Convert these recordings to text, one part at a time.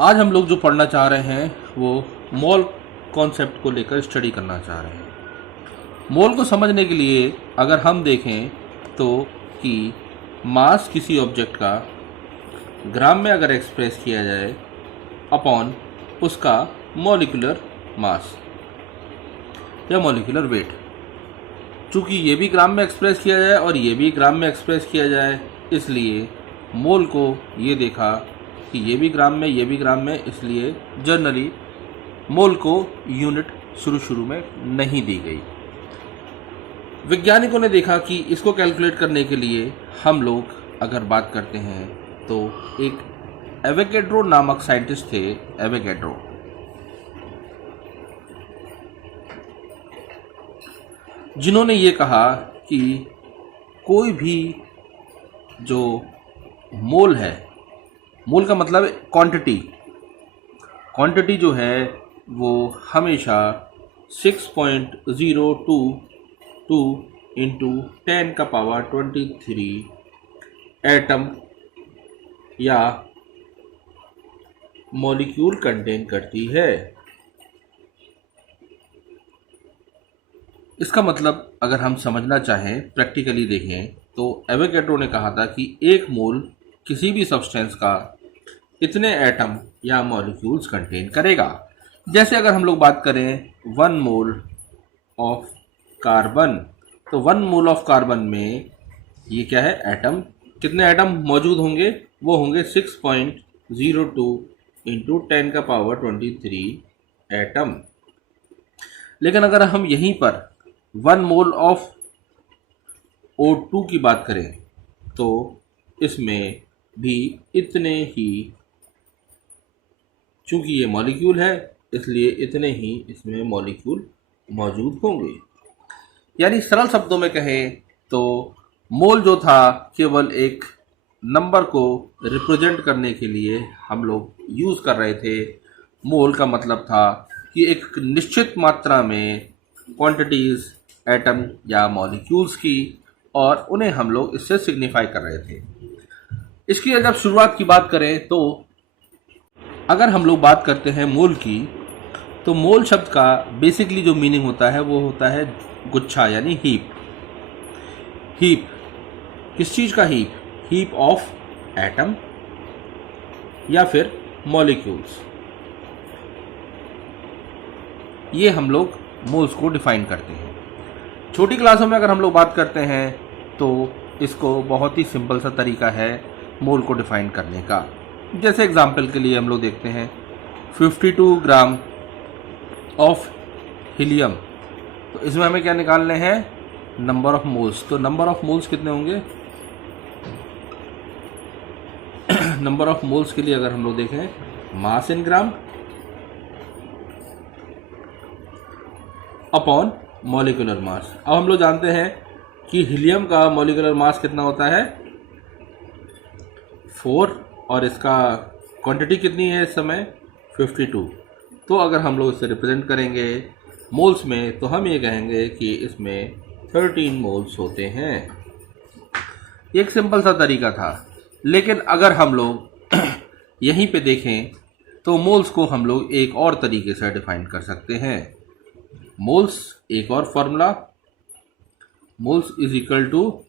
आज हम लोग जो पढ़ना चाह रहे हैं वो मोल कॉन्सेप्ट को लेकर स्टडी करना चाह रहे हैं। मोल को समझने के लिए अगर हम देखें तो कि मास किसी ऑब्जेक्ट का ग्राम में अगर एक्सप्रेस किया जाए अपॉन उसका मॉलिक्यूलर मास या मॉलिक्यूलर वेट, चूँकि ये भी ग्राम में एक्सप्रेस किया जाए और ये भी ग्राम में एक्सप्रेस किया जाए, इसलिए मोल को ये देखा कि ये भी ग्राम में ये भी ग्राम में, इसलिए जनरली मोल को यूनिट शुरू में नहीं दी गई। वैज्ञानिकों ने देखा कि इसको कैलकुलेट करने के लिए हम लोग अगर बात करते हैं तो एक एवोगैड्रो नामक साइंटिस्ट थे, एवोगैड्रो, जिन्होंने ये कहा कि कोई भी जो मोल है, मोल का मतलब क्वांटिटी जो है वो हमेशा 6.022 इंटू 10⁻23 एटम या मॉलिक्यूल कंटेन करती है। इसका मतलब अगर हम समझना चाहें, प्रैक्टिकली देखें, तो एवोगैड्रो ने कहा था कि एक मोल किसी भी सब्सटेंस का इतने एटम या मॉलिक्यूल्स कंटेन करेगा। जैसे अगर हम लोग बात करें 1 मोल ऑफ कार्बन, तो 1 मोल ऑफ कार्बन में ये क्या है, एटम, कितने एटम मौजूद होंगे, वो होंगे 6.02 इंटू 10⁻23 एटम। लेकिन अगर हम यहीं पर 1 मोल ऑफ O2 की बात करें तो इसमें भी इतने ही, चूंकि ये मॉलिक्यूल है इसलिए इतने ही इसमें मॉलिक्यूल मौजूद होंगे। यानी सरल शब्दों में कहें तो मोल जो था केवल एक नंबर को रिप्रेजेंट करने के लिए हम लोग यूज़ कर रहे थे। मोल का मतलब था कि एक निश्चित मात्रा में क्वांटिटीज़ एटम या मॉलिक्यूल्स की, और उन्हें हम लोग इससे सिग्निफाई कर रहे थे। इसकी जब शुरुआत की बात करें तो अगर हम लोग बात करते हैं मोल की, तो मोल शब्द का बेसिकली जो मीनिंग होता है वो होता है गुच्छा, यानी हीप। हीप किस चीज़ का हीप? हीप ऑफ एटम या फिर मॉलिक्यूल्स। ये हम लोग मोल्स को डिफाइन करते हैं। छोटी क्लासों में अगर हम लोग बात करते हैं तो इसको बहुत ही सिंपल सा तरीका है मोल को डिफाइन करने का। जैसे एग्जाम्पल के लिए हम लोग देखते हैं 52 ग्राम ऑफ हीलियम, तो इसमें हमें क्या निकालने हैं, नंबर ऑफ मोल्स। तो नंबर ऑफ मोल्स कितने होंगे नंबर ऑफ मोल्स के लिए अगर हम लोग देखें, मास इन ग्राम अपॉन मॉलिक्यूलर मास। अब हम लोग जानते हैं कि हीलियम का मॉलिक्यूलर मास कितना होता है, 4, और इसका क्वांटिटी कितनी है इस समय, 52। तो अगर हम लोग इसे रिप्रेजेंट करेंगे मोल्स में तो हम ये कहेंगे कि इसमें 13 मोल्स होते हैं। एक सिंपल सा तरीका था। लेकिन अगर हम लोग यहीं पे देखें तो मोल्स को हम लोग एक और तरीके से डिफाइन कर सकते हैं। मोल्स, एक और formula, moles is equal to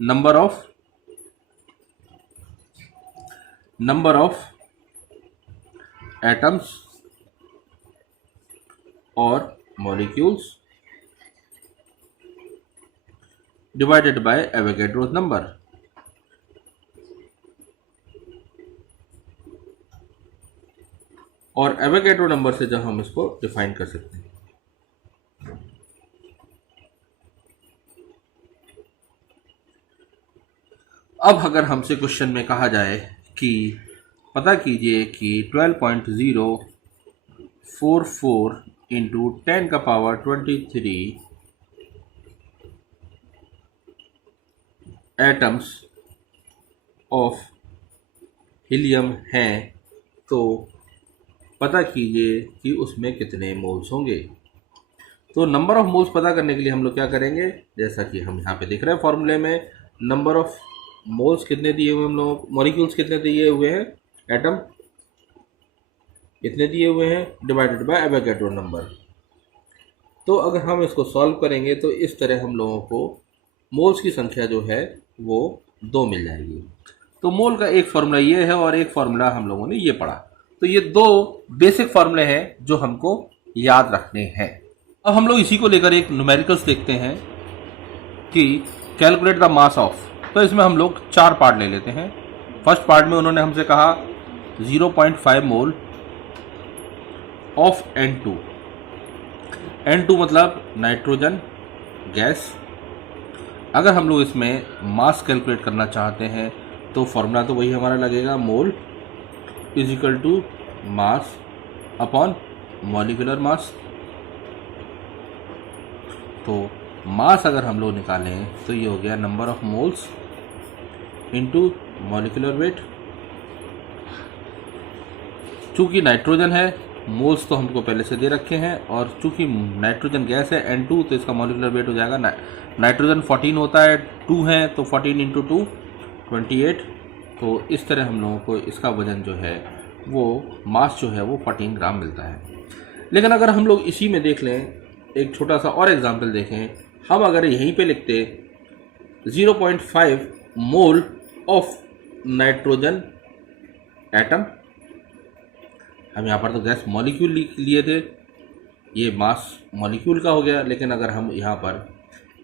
number of atoms और molecules divided by Avogadro's number. और एवोगैड्रो नंबर से जब हम इसको डिफाइन कर सकते हैं। अब अगर हमसे क्वेश्चन में कहा जाए कि पता कीजिए कि 12.044 इंटू 10⁻23 एटम्स ऑफ हीलियम हैं, तो पता कीजिए कि उसमें कितने मोल्स होंगे। तो नंबर ऑफ मोल्स पता करने के लिए हम लोग क्या करेंगे, जैसा कि हम यहाँ पे देख रहे हैं फॉर्मूले में, नंबर ऑफ मोल्स कितने दिए हुए हम लोग, मॉलिक्यूल्स कितने दिए हुए हैं, एटम इतने दिए हुए हैं डिवाइडेड बाय एवोगैड्रो नंबर। तो अगर हम इसको सॉल्व करेंगे तो इस तरह हम लोगों को मोल्स की संख्या जो है वो 2 मिल जाएगी। तो मोल का एक फार्मूला ये है और एक फार्मूला हम लोगों ने ये पढ़ा। तो ये 2 बेसिक फार्मूले हैं जो हमको याद रखने हैं। अब हम लोग इसी को लेकर एक न्यूमेरिकल्स देखते हैं कि कैलकुलेट द मास ऑफ। तो इसमें हम लोग 4 पार्ट ले लेते हैं। फर्स्ट पार्ट में उन्होंने हमसे कहा 0.5 मोल ऑफ N2। N2 मतलब नाइट्रोजन गैस। अगर हम लोग इसमें मास कैलकुलेट करना चाहते हैं तो फॉर्मूला तो वही हमारा लगेगा, mole is equal to mass upon molecular mass. तो मास अगर हम लोग निकालें तो ये हो गया number of moles into molecular wait. चूंकि नाइट्रोजन है, मोल्स तो हमको पहले से दे रखे हैं, और चूंकि नाइट्रोजन गैस है N2 तो इसका मॉलिक्यूलर वेट हो जाएगा, नाइट्रोजन 14 होता है, 2 है तो 14 इंटू 2 28। तो इस तरह हम लोगों को इसका वजन जो है वो मास जो है वो 14 ग्राम मिलता है। लेकिन अगर हम लोग इसी में देख लें, एक छोटा सा और एग्जांपल देखें, हम अगर यहीं पे लिखते 0.5 मोल ऑफ नाइट्रोजन एटम, हम यहाँ पर तो गैस मॉलिक्यूल लिए थे, ये मास मॉलिक्यूल का हो गया। लेकिन अगर हम यहाँ पर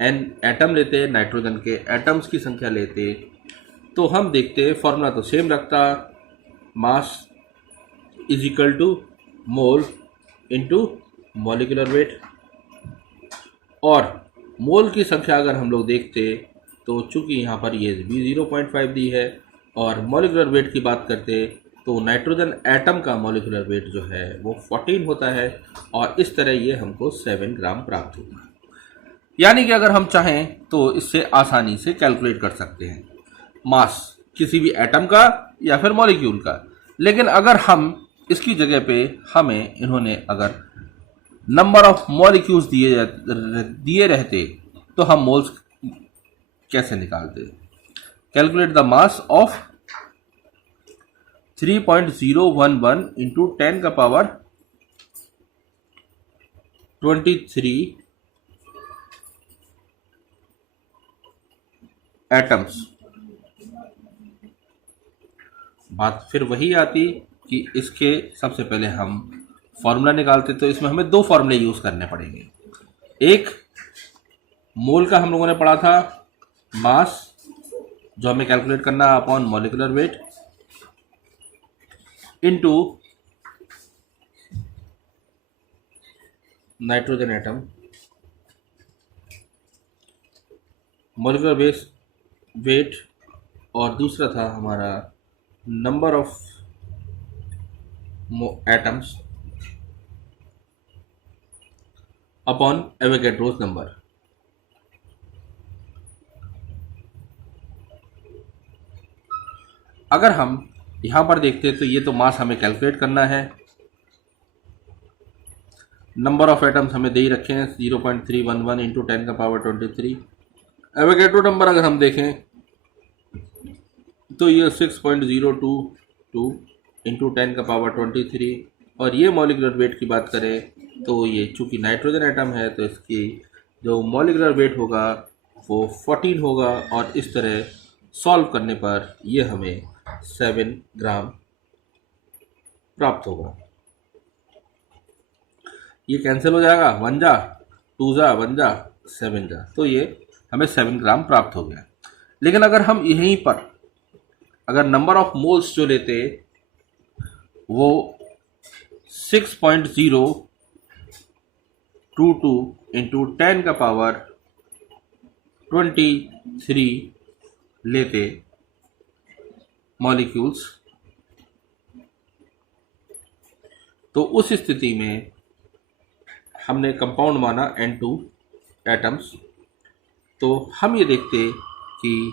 n एटम लेते, नाइट्रोजन के एटम्स की संख्या लेते, तो हम देखते फॉर्मूला तो सेम रखता, mass is equal to mole into molecular weight. और मोल की संख्या अगर हम लोग देखते तो चूंकि यहाँ पर ये भी 0.5 दी है, और मॉलिक्यूलर वेट की बात करते तो नाइट्रोजन एटम का मॉलिक्यूलर वेट जो है वो 14 होता है, और इस तरह ये हमको 7 ग्राम प्राप्त होगा। यानी कि अगर हम चाहें तो इससे आसानी से कैलकुलेट कर सकते हैं मास किसी भी एटम का या फिर मॉलिक्यूल का। लेकिन अगर हम इसकी जगह पे हमें इन्होंने अगर नंबर ऑफ मॉलिक्यूल्स दिए रहते तो हम मोल्स कैसे निकालते? Calculate the mass of 3.011 into 10 का पावर 23 एटम्स। बात फिर वही आती कि इसके सबसे पहले हम फॉर्मूला निकालते, तो इसमें हमें 2 फॉर्मूले यूज करने पड़ेंगे। एक मोल का हम लोगों ने पढ़ा था, मास जो हमें कैलकुलेट करना upon molecular weight into nitrogen atom molecular weight, और दूसरा था हमारा number of atoms upon Avogadro's number. अगर हम यहाँ पर देखते तो ये तो मास हमें कैलकुलेट करना है, नंबर ऑफ एटम्स हमें दे ही रखे हैं 0.311 इंटू 10 का पावर 23। एवोगैड्रो नंबर अगर हम देखें तो ये 6.022 इंटू 10 का पावर 23, और ये मॉलिक्यूलर वेट की बात करें तो ये चूंकि नाइट्रोजन एटम है तो इसकी जो मॉलिक्यूलर वेट होगा वो 14 होगा, और इस तरह सॉल्व करने पर ये हमें 7 ग्राम प्राप्त होगा। ये कैंसिल हो जाएगा, 1 जा 2 जा 1 जा 7 जा, तो ये हमें 7 ग्राम प्राप्त हो गया। लेकिन अगर हम यहीं पर अगर नंबर ऑफ मोल्स जो लेते वो 6.022 इंटू 10 का पावर 23 लेते मॉलिक्यूल्स, तो उस स्थिति में हमने कंपाउंड माना N2 एटम्स, तो हम ये देखते कि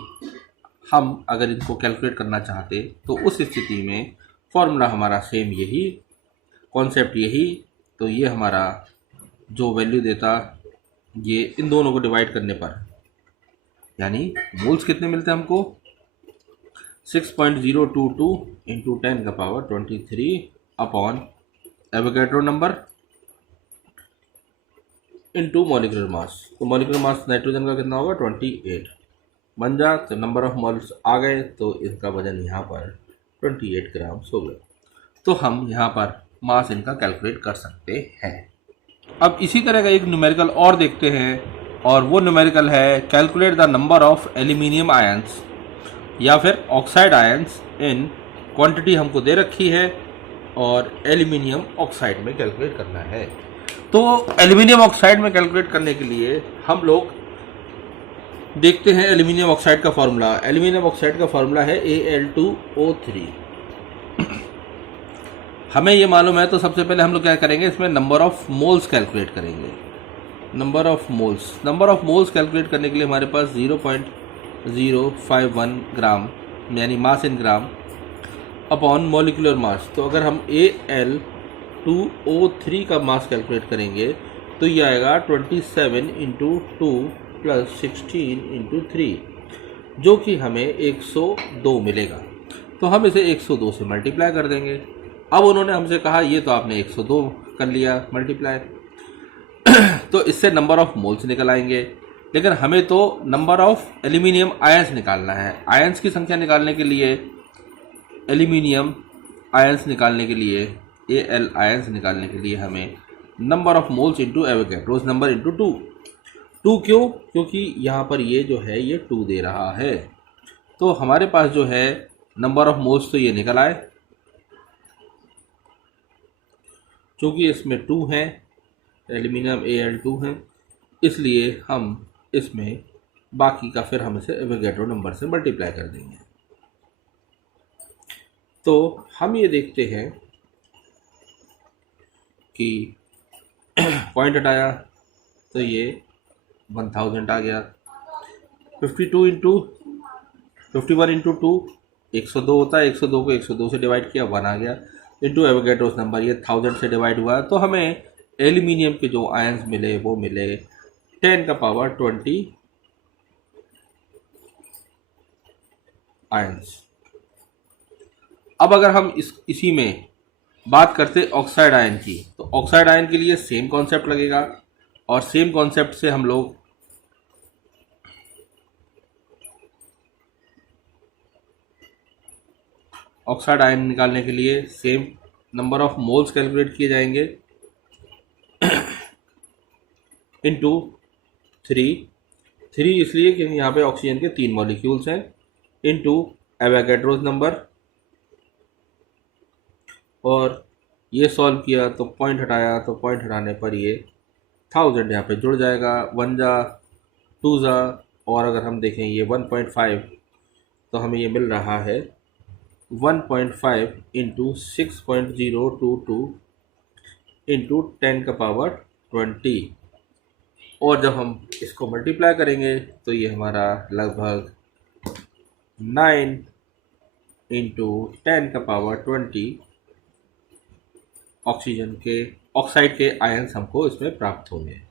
हम अगर इनको कैलकुलेट करना चाहते तो उस स्थिति में फॉर्मूला हमारा सेम यही, कॉन्सेप्ट यही। तो ये हमारा जो वैल्यू देता ये इन दोनों को डिवाइड करने पर, यानी मोल्स कितने मिलते हैं हमको 6.022 इंटू 10 का power 23 upon Avogadro number into molecular mass. तो मॉलिक्यूलर मास नाइट्रोजन का कितना होगा 28 बन जा, तो नंबर ऑफ मोल्स आ गए, तो इसका वजन यहाँ पर 28 ग्राम हो गया। तो हम यहाँ पर मास इनका कैलकुलेट कर सकते हैं। अब इसी तरह का एक न्यूमेरिकल और देखते हैं, और वो न्यूमेरिकल है calculate the number of aluminium ions या फिर ऑक्साइड आयंस इन क्वांटिटी हमको दे रखी है और एल्यूमिनियम ऑक्साइड में कैलकुलेट करना है। तो एल्यूमिनियम ऑक्साइड में कैलकुलेट करने के लिए हम लोग देखते हैं एल्यूमिनियम ऑक्साइड का फॉर्मूला। एल्यूमिनियम ऑक्साइड का फॉर्मूला है Al2O3। हमें ये मालूम है, तो सबसे पहले हम लोग क्या करेंगे, इसमें नंबर ऑफ मोल्स कैलकुलेट करेंगे। नंबर ऑफ मोल्स कैलकुलेट करने के लिए हमारे पास 0.051 ग्राम यानी मास इन ग्राम अपॉन मॉलिक्यूलर मास। तो अगर हम Al2O3 का मास कैलकुलेट करेंगे तो ये आएगा 27 × 2 + 16 × 3, जो कि हमें 102 मिलेगा। तो हम इसे 102 से मल्टीप्लाई कर देंगे। अब उन्होंने हमसे कहा ये तो आपने 102 कर लिया मल्टीप्लाई, तो इससे नंबर ऑफ मोल्स निकल आएंगे, लेकिन हमें तो नंबर ऑफ एल्यूमिनियम आयंस निकालना है। आयंस की संख्या निकालने के लिए, एल्यूमिनियम आयंस निकालने के लिए, Al आयंस निकालने के लिए हमें number of moles into Avogadro's number into 2 क्यों? क्योंकि यहाँ पर ये जो है ये 2 दे रहा है। तो हमारे पास जो है नंबर ऑफ मोल्स तो ये निकल आए, चूँकि इसमें 2 हैं, एल्यूमिनियम Al2 है, इसलिए हम इसमें बाकी का फिर हम इसे एवोगैड्रो नंबर से मल्टीप्लाई कर देंगे। तो हम ये देखते हैं कि पॉइंट हटाया तो ये 1000 आ गया। 51 × 2 102 होता है, 102 को 102 से डिवाइड किया 1 आ गया, इंटू एवोगैड्रोस नंबर, ये 1000 से डिवाइड हुआ। तो हमें एल्यूमिनियम के जो आयंस मिले वो मिले 10⁻20 आयंस। अब अगर हम इसी में बात करते ऑक्साइड आयन की, तो ऑक्साइड आयन के लिए सेम कॉन्सेप्ट लगेगा, और सेम कॉन्सेप्ट से हम लोग ऑक्साइड आयन निकालने के लिए same number of moles calculate किए जाएंगे इंटू 3 इसलिए कि यहाँ पे ऑक्सीजन के 3 मॉलिक्यूल्स हैं, इंटू एवोगैड्रोस नंबर, और ये सॉल्व किया तो पॉइंट हटाया, तो पॉइंट हटाने पर ये 1000 यहाँ पे जुड़ जाएगा, 1 जा 2 जा, और अगर हम देखें ये 1.5, तो हमें ये मिल रहा है 1.5 × 6.022 × 10⁻20, और जब हम इसको मल्टीप्लाई करेंगे तो ये हमारा लगभग 9 × 10⁻20 ऑक्साइड के आयंस हमको इसमें प्राप्त होंगे।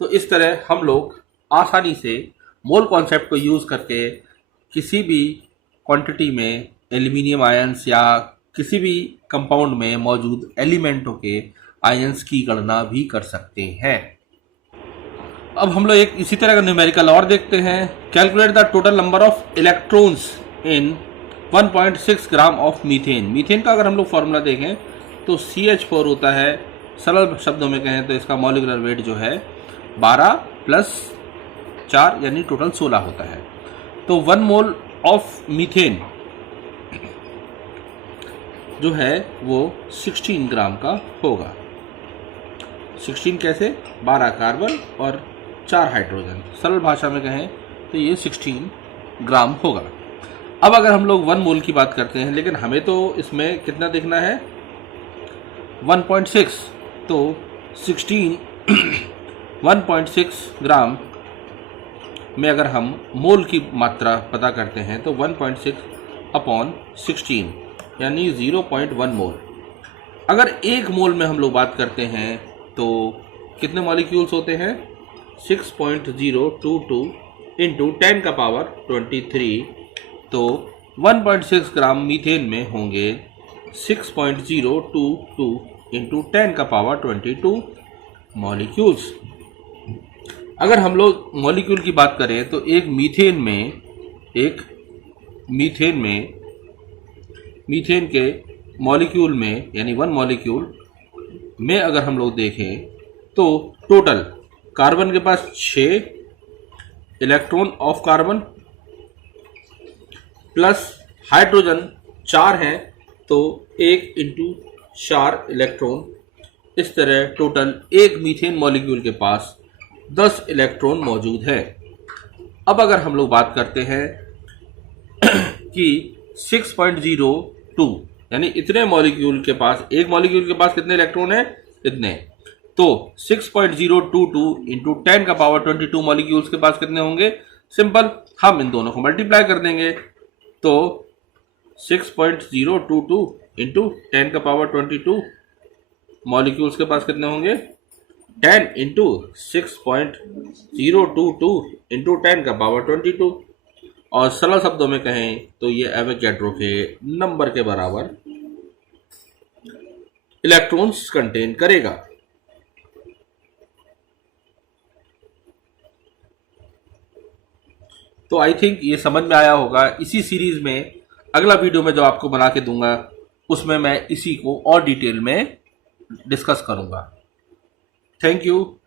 तो इस तरह हम लोग आसानी से मोल कॉन्सेप्ट को यूज़ करके किसी भी क्वांटिटी में एल्यूमिनियम आयंस या किसी भी कंपाउंड में मौजूद एलिमेंटों के आयंस की गणना भी कर सकते हैं। अब हम लोग एक इसी तरह का न्यूमेरिकल और देखते हैं। Calculate the total number of electrons in 1.6 gram of methane. Methane का अगर हम लोग फॉर्मूला देखें तो CH4 होता है, सरल शब्दों में कहें तो इसका मॉलिक्यूलर वेट जो है 12 + 4 यानी टोटल 16 होता है। तो 1 मोल ऑफ मीथेन जो है वो 16 ग्राम का होगा। 16 कैसे? 12 कार्बन और 4 हाइड्रोजन, सरल भाषा में कहें तो ये 16 ग्राम होगा। अब अगर हम लोग 1 मोल की बात करते हैं, लेकिन हमें तो इसमें कितना देखना है 1.6, तो 1.6 ग्राम में अगर हम मोल की मात्रा पता करते हैं तो 1.6/16 यानी 0.1 मोल। अगर 1 मोल में हम लोग बात करते हैं तो कितने मॉलिक्यूल्स होते हैं 6.022 × 10⁻23, तो 1.6 ग्राम मीथेन में होंगे 6.022 इंटू 10 का पावर 22 मॉलिक्यूल्स। अगर हम लोग मॉलिक्यूल की बात करें तो एक मीथेन के मॉलिक्यूल में यानी 1 मॉलिक्यूल में अगर हम लोग देखें तो टोटल कार्बन के पास 6 electron of carbon plus hydrogen 4 हैं, तो 1 इंटू 4 इलेक्ट्रॉन। इस तरह टोटल एक मीथेन मॉलिक्यूल के पास 10 इलेक्ट्रॉन मौजूद है। अब अगर हम लोग बात करते हैं कि 6.02 यानी इतने मॉलिक्यूल के पास, एक मॉलिक्यूल के पास कितने इलेक्ट्रॉन है, इतने, तो 6.022 इंटू 10 का पावर 22 मॉलिक्यूल्स के पास कितने होंगे। सिंपल, हम इन दोनों को मल्टीप्लाई कर देंगे तो 6.022 इंटू 10 का पावर 22 मॉलिक्यूल्स के पास कितने होंगे, 10 इंटू 6.022 इंटू 10 का पावर 22। और सरल शब्दों में कहें तो ये एवोगैड्रो के नंबर के बराबर इलेक्ट्रॉन्स कंटेन करेगा। तो आई थिंक ये समझ में आया होगा। इसी सीरीज में अगला वीडियो में जो आपको बना के दूंगा उसमें मैं इसी को और डिटेल में डिस्कस करूंगा। Thank you.